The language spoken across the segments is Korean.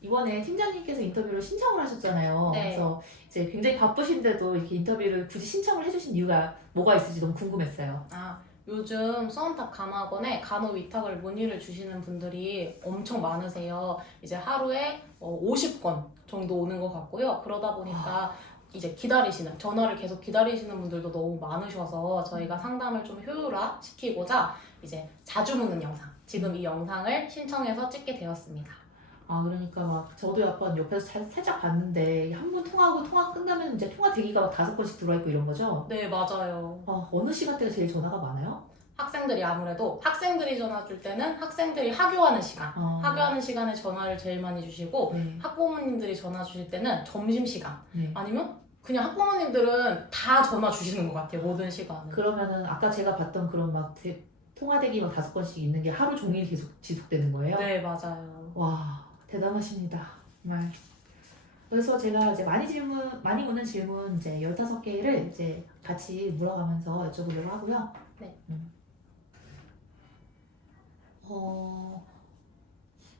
이번에 팀장님께서 인터뷰를 신청을 하셨잖아요. 네. 그래서 이제 굉장히 바쁘신데도 이렇게 인터뷰를 굳이 신청을 해주신 이유가 뭐가 있을지 너무 궁금했어요. 요즘 수원탑 간호학원에 간호 위탁을 문의를 주시는 분들이 엄청 많으세요. 이제 하루에 50건 정도 오는 것 같고요. 그러다 보니까 이제 전화를 계속 기다리시는 분들도 너무 많으셔서 저희가 상담을 좀 효율화 시키고자 이제 자주 묻는 영상, 지금 이 영상을 신청해서 찍게 되었습니다. 그러니까 막 저도 약간 옆에서 살짝 봤는데 한 번 통화하고 통화 끝나면 이제 통화 대기가 막 5건씩 들어와 있고 이런 거죠? 네, 맞아요. 어느 시간대가 제일 전화가 많아요? 학생들이 아무래도 학생들이 전화 줄 때는 학생들이 하교하는 시간, 하교하는 시간에 전화를 제일 많이 주시고 네. 학부모님들이 전화 주실 때는 점심시간 네. 아니면 그냥 학부모님들은 다 전화 주시는 것 같아요. 모든 시간은. 그러면은 아까 제가 봤던 그런 막 통화 대기 막 5건씩 있는 게 하루 종일 계속 지속되는 거예요? 네, 맞아요. 와, 대단하십니다. 정말. 그래서 제가 이제 많이 묻는 질문 이제 15개를 이제 같이 물어가면서 여쭤보려고 하고요. 네.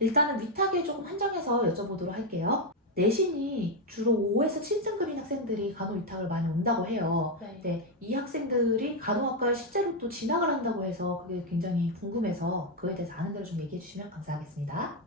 일단은 위탁에 좀 한정해서 여쭤보도록 할게요. 내신이 주로 5에서 7등급인 학생들이 간호 위탁을 많이 온다고 해요. 네. 근데 이 학생들이 간호학과에 실제로 또 진학을 한다고 해서 그게 굉장히 궁금해서 그거에 대해서 아는 대로 좀 얘기해 주시면 감사하겠습니다.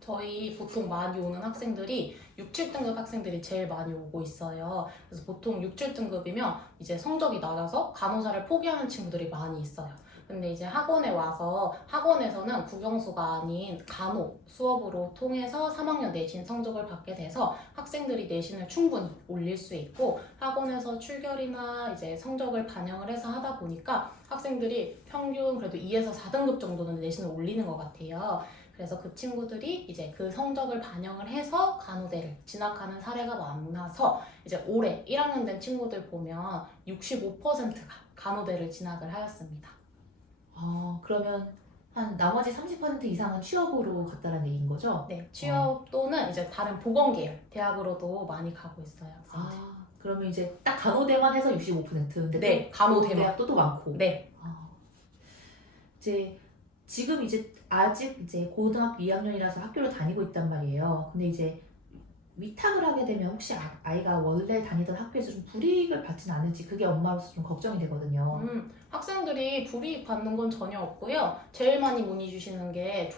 저희 보통 많이 오는 학생들이 6, 7등급 학생들이 제일 많이 오고 있어요. 그래서 보통 6, 7등급이면 이제 성적이 낮아서 간호사를 포기하는 친구들이 많이 있어요. 근데 이제 학원에 와서 학원에서는 국영수가 아닌 간호 수업으로 통해서 3학년 내신 성적을 받게 돼서 학생들이 내신을 충분히 올릴 수 있고 학원에서 출결이나 이제 성적을 반영을 해서 하다 보니까 학생들이 평균 그래도 2에서 4등급 정도는 내신을 올리는 것 같아요. 그래서 그 친구들이 이제 그 성적을 반영을 해서 간호대를 진학하는 사례가 많아서 이제 올해 1학년 된 친구들 보면 65%가 간호대를 진학을 하였습니다. 그러면 한 나머지 30% 이상은 취업으로 갔다는 얘기인 거죠? 네, 취업 또는 이제 다른 보건계열 대학으로도 많이 가고 있어요, 학생들. 그러면 이제 딱 간호대만 해서 65%인데 네, 간호대만. 대학도 또 많고. 네. 지금 이제 아직 이제 고등학교 2학년이라서 학교를 다니고 있단 말이에요. 근데 이제 위탁을 하게 되면 혹시 아이가 원래 다니던 학교에서 좀 불이익을 받지는 않을지 그게 엄마로서 좀 걱정이 되거든요. 학생들이 불이익 받는 건 전혀 없고요. 제일 많이 문의 주시는 게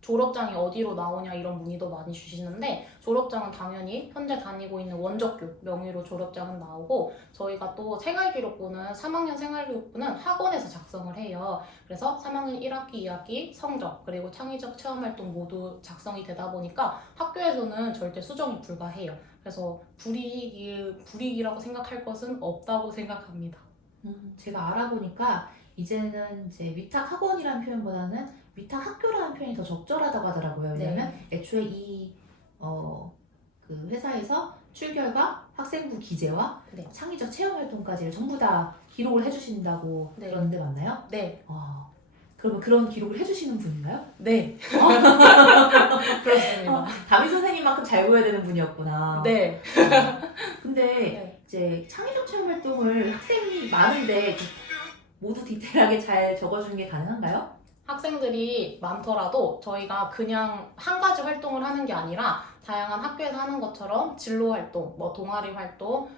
졸업장이 어디로 나오냐 이런 문의도 많이 주시는데 졸업장은 당연히 현재 다니고 있는 원적교 명의로 졸업장은 나오고 저희가 또 생활기록부는 3학년 생활기록부는 학원에서 작성을 해요. 그래서 3학년 1학기, 2학기 성적 그리고 창의적 체험활동 모두 작성이 되다 보니까 학교에서는 절대 수정이 불가해요. 그래서 불이익이라고 생각할 것은 없다고 생각합니다. 제가 알아보니까 이제는 이제 위탁 학원이라는 표현보다는 위탁 학교라는 표현이 더 적절하다고 하더라고요. 왜냐면 애초에 그 회사에서 출결과 학생부 기재와 창의적 체험 활동까지를 전부 다 기록을 해주신다고 그러는데 맞나요? 네. 그러면 그런 기록을 해주시는 분인가요? 네. 그렇습니다. 담임 선생님만큼 잘 보여야 되는 분이었구나. 네. 근데 이제 창의적 체험 활동을 학생이 많은데 모두 디테일하게 잘 적어주는 게 가능한가요? 학생들이 많더라도 저희가 그냥 한 가지 활동을 하는 게 아니라 다양한 학교에서 하는 것처럼 진로 활동, 동아리 활동,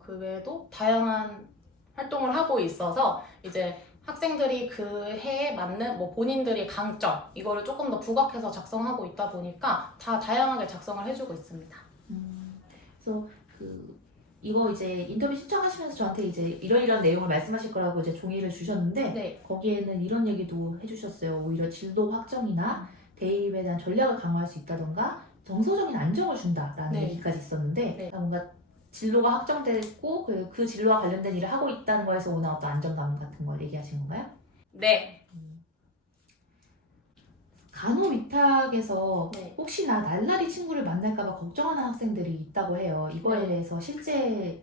그 외에도 다양한 활동을 하고 있어서 이제 학생들이 그 해에 맞는 본인들의 강점 이거를 조금 더 부각해서 작성하고 있다 보니까 다 다양하게 작성을 해주고 있습니다. 그래서 이거 이제 인터뷰 신청하시면서 저한테 이제 이런 내용을 말씀하실 거라고 이제 종이를 주셨는데 거기에는 이런 얘기도 해주셨어요. 오히려 진도 확정이나 대입에 대한 전략을 강화할 수 있다던가 정서적인 안정을 준다라는 얘기까지 있었는데 뭔가 진로가 확정됐고 그 진로와 관련된 일을 하고 있다는 거에서 오는 어떤 안정감 같은 걸 얘기하신 건가요? 네. 간호 위탁에서 혹시나 날라리 친구를 만날까봐 걱정하는 학생들이 있다고 해요. 이거에 대해서 실제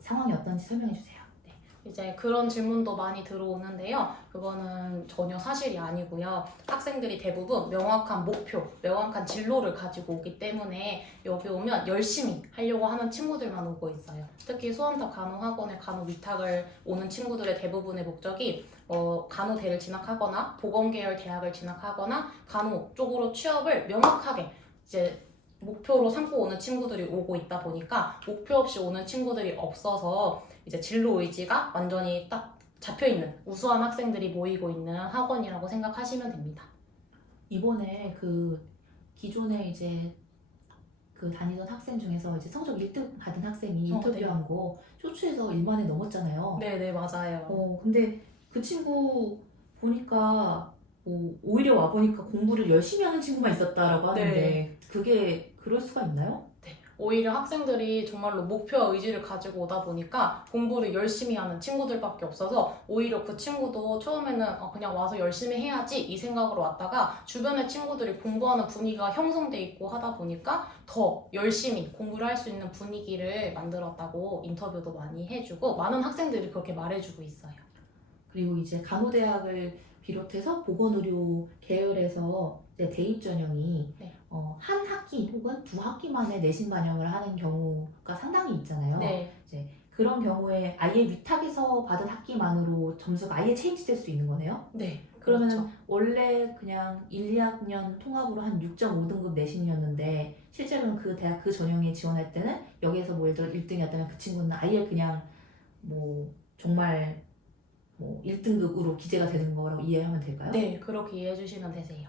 상황이 어떤지 설명해 주세요. 이제 그런 질문도 많이 들어오는데요. 그거는 전혀 사실이 아니고요. 학생들이 대부분 명확한 목표, 명확한 진로를 가지고 오기 때문에 여기 오면 열심히 하려고 하는 친구들만 오고 있어요. 특히 수원탑 간호학원에 간호 위탁을 오는 친구들의 대부분의 목적이 간호대를 진학하거나 보건계열 대학을 진학하거나 간호 쪽으로 취업을 명확하게 이제 목표로 삼고 오는 친구들이 오고 있다 보니까 목표 없이 오는 친구들이 없어서 이제 진로 의지가 완전히 딱 잡혀있는 우수한 학생들이 모이고 있는 학원이라고 생각하시면 됩니다. 이번에 그 기존에 이제 그 다니던 학생 중에서 이제 성적 1등 받은 학생이 인터뷰한 거 쇼츠에서 1만에 넘었잖아요. 네네, 맞아요. 근데 그 친구 보니까 오히려 와보니까 공부를 열심히 하는 친구만 있었다라고 하는데 그게 그럴 수가 있나요? 오히려 학생들이 정말로 목표와 의지를 가지고 오다 보니까 공부를 열심히 하는 친구들밖에 없어서 오히려 그 친구도 처음에는 그냥 와서 열심히 해야지 이 생각으로 왔다가 주변의 친구들이 공부하는 분위기가 형성돼 있고 하다 보니까 더 열심히 공부를 할 수 있는 분위기를 만들었다고 인터뷰도 많이 해주고 많은 학생들이 그렇게 말해주고 있어요. 그리고 이제 간호대학을 비롯해서 보건의료 계열에서 이제 대입 전형이 한 학기 혹은 두 학기 만에 내신 반영을 하는 경우가 상당히 있잖아요. 네. 이제 그런 경우에 아예 위탁에서 받은 학기만으로 점수가 아예 체인지될 수 있는 거네요. 네. 그러면 그렇죠. 원래 그냥 1, 2학년 통합으로 한 6.5등급 내신이었는데 실제로는 그 대학 그 전형에 지원할 때는 여기에서 뭐 예를 들어 1등이었다면 그 친구는 아예 그냥 정말 1등급으로 기재가 되는 거라고 이해하면 될까요? 네, 그렇게 이해해 주시면 되세요.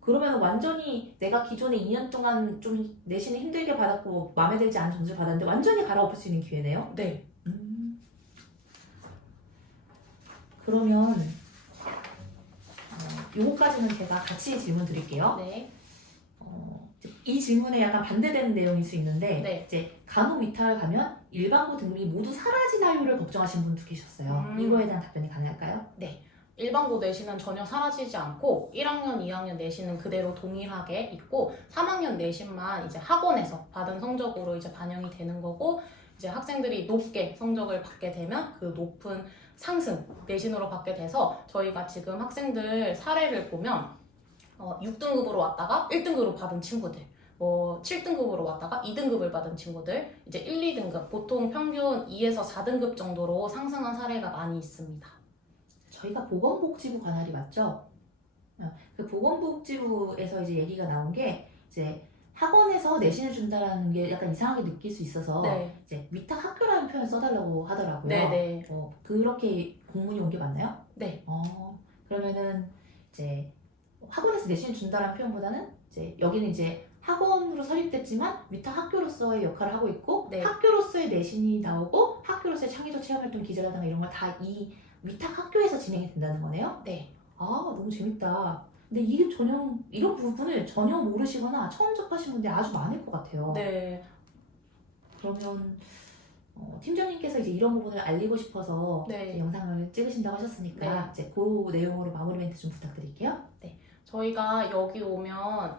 그러면 완전히 내가 기존에 2년 동안 좀 내신을 힘들게 받았고 마음에 들지 않은 점수를 받았는데 완전히 갈아엎을 수 있는 기회네요? 네. 그러면 요거까지는 제가 같이 질문 드릴게요. 네. 이 질문에 약간 반대되는 내용일 수 있는데 이제 간호 위탁을 가면 일반고 등급이 모두 사라지나요를 걱정하시는 분도 계셨어요. 이거에 대한 답변이 가능할까요? 네. 일반고 내신은 전혀 사라지지 않고 1학년, 2학년 내신은 그대로 동일하게 있고 3학년 내신만 이제 학원에서 받은 성적으로 이제 반영이 되는 거고 이제 학생들이 높게 성적을 받게 되면 그 높은 상승 내신으로 받게 돼서 저희가 지금 학생들 사례를 보면 6등급으로 왔다가 1등급으로 받은 친구들 7등급으로 왔다가 2등급을 받은 친구들 이제 1, 2등급 보통 평균 2에서 4등급 정도로 상승한 사례가 많이 있습니다. 저희가 보건복지부 관할이 맞죠? 그 보건복지부에서 이제 얘기가 나온 게 이제 학원에서 내신을 준다는 게 약간 이상하게 느낄 수 있어서 이제 위탁 학교라는 표현을 써달라고 하더라고요. 네네. 그렇게 공문이 온 게 맞나요? 네. 그러면은 이제 학원에서 내신을 준다는 표현보다는 이제 여기는 이제 학원으로 설립됐지만 위탁 학교로서의 역할을 하고 있고 학교로서의 내신이 나오고 학교로서의 창의적 체험활동 기재라든가 이런 걸 다 이 위탁 학교에서 진행이 된다는 거네요? 네. 너무 재밌다. 근데 이게 이런 부분을 전혀 모르시거나 처음 접하신 분들이 아주 많을 것 같아요. 네. 그러면 팀장님께서 이제 이런 부분을 알리고 싶어서 이제 영상을 찍으신다고 하셨으니까 이제 그 내용으로 마무리 멘트 좀 부탁드릴게요. 네. 저희가 여기 오면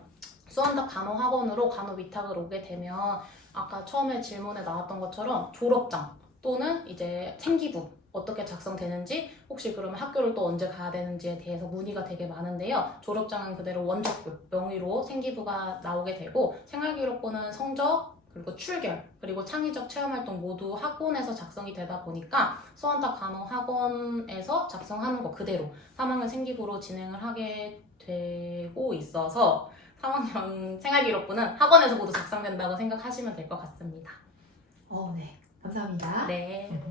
수원탑 간호학원으로 간호 위탁을 오게 되면 아까 처음에 질문에 나왔던 것처럼 졸업장 또는 이제 생기부 어떻게 작성되는지 혹시 그러면 학교를 또 언제 가야 되는지에 대해서 문의가 되게 많은데요. 졸업장은 그대로 원적부, 명의로 생기부가 나오게 되고 생활기록부는 성적, 그리고 출결, 그리고 창의적 체험활동 모두 학원에서 작성이 되다 보니까 수원탑 간호학원에서 작성하는 거 그대로 3학년 생기부로 진행을 하게 되고 있어서 3학년 생활기록부는 학원에서 모두 작성된다고 생각하시면 될 것 같습니다. 네. 감사합니다. 네.